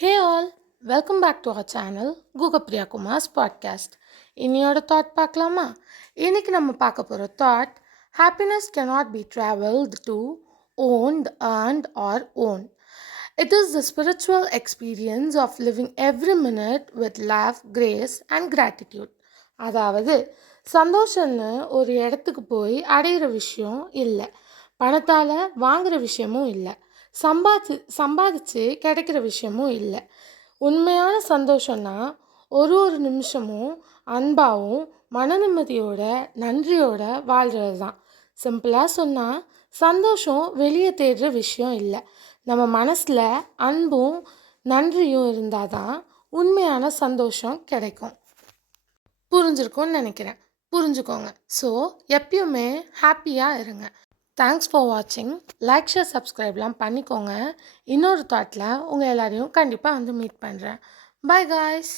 Hey all, welcome back to our channel Google Priya Kumar's podcast. இன்னையோட thought பார்க்கலாமா? இன்னைக்கு நம்ம பார்க்க போகிற thought happiness cannot be traveled to, owned, earned or owned. It is the spiritual experience of living every minute with love, grace and gratitude. அதாவது சந்தோஷம்னு ஒரு இடத்துக்கு போய் அடையிற விஷயம் இல்லை, பணத்தால் வாங்குகிற விஷயமும் இல்லை, சம்பாதிச்சு கிடைக்கிற விஷயமும் இல்லை. உண்மையான சந்தோஷம்னா ஒரு நிமிஷமும் அன்பாகவும் மன நிம்மதியோட நன்றியோட வாழ்கிறது தான். சிம்பிளாக சொன்னால் சந்தோஷம் வெளியே தேடுற விஷயம் இல்லை, நம்ம மனசில் அன்பும் நன்றியும் இருந்தால் தான் உண்மையான சந்தோஷம் கிடைக்கும். புரிஞ்சிருக்கும்னு நினைக்கிறேன். புரிஞ்சுக்கோங்க. ஸோ எப்பயுமே ஹாப்பியாக இருங்க. தேங்க்ஸ் ஃபார் வாட்சிங். லைக், ஷேர், சப்ஸ்கிரைப்லாம் பண்ணிக்கோங்க. இன்னொரு தாட்டில் உங்கள் எல்லாரையும் கண்டிப்பாக மீட் பண்ணுறேன். By guys.